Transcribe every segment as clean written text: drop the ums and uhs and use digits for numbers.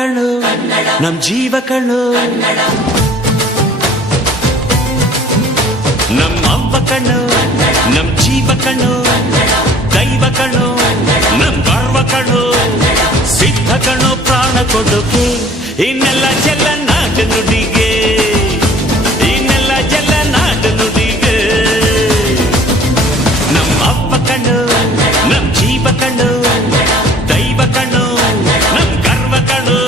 ಕಣ್ಣು ನಮ್ ಜೀವ ಕಣ್ಣು, ನಮ್ಮವ್ವ ಕಣ್ಣು ನಮ್ ಜೀವ ಕಣ್ಣು, ದೈವ ಕಣ್ಣು ನಮ್ ಗರ್ವ ಕಣ್ಣು, ಸಿದ್ಧ ಕಣ್ಣು ಪ್ರಾಣ ಕೊಡೋಕೆ ಇನ್ನೆಲ್ಲ ಚೆಲ್ಲ ನಾಟ ನುಡಿಗೆ, ಇನ್ನೆಲ್ಲ ಚೆಲ್ಲ ನಾಟ ನುಡಿಗೆ. ನಮ್ಮವ್ವ ಕಣ್ಣು ನಮ್ ಜೀವ ಕಣ್ಣು, ದೈವ ಕಣ್ಣು ನಮ್ ಗರ್ವ ಕಣ್ಣು.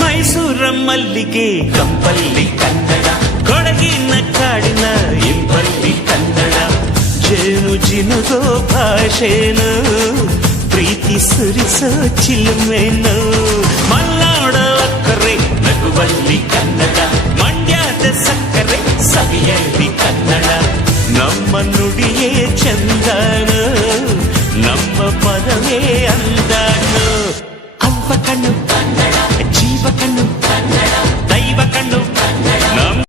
ಮೈಸೂರ ಮಲ್ಲಿಗೆ ಕಂಪಲ್ಲಿ ಕನ್ನಡ, ಕೊಡಗಿನ ಕಾಡಿನ ಇಂಪಲ್ಲಿ ಕನ್ನಡ, ಜೇನು ಜಿನುಗೋ ಭಾಷೆನು ಪ್ರೀತಿ ಸುರಿಸೋ ಚಿಲುಮೆನು,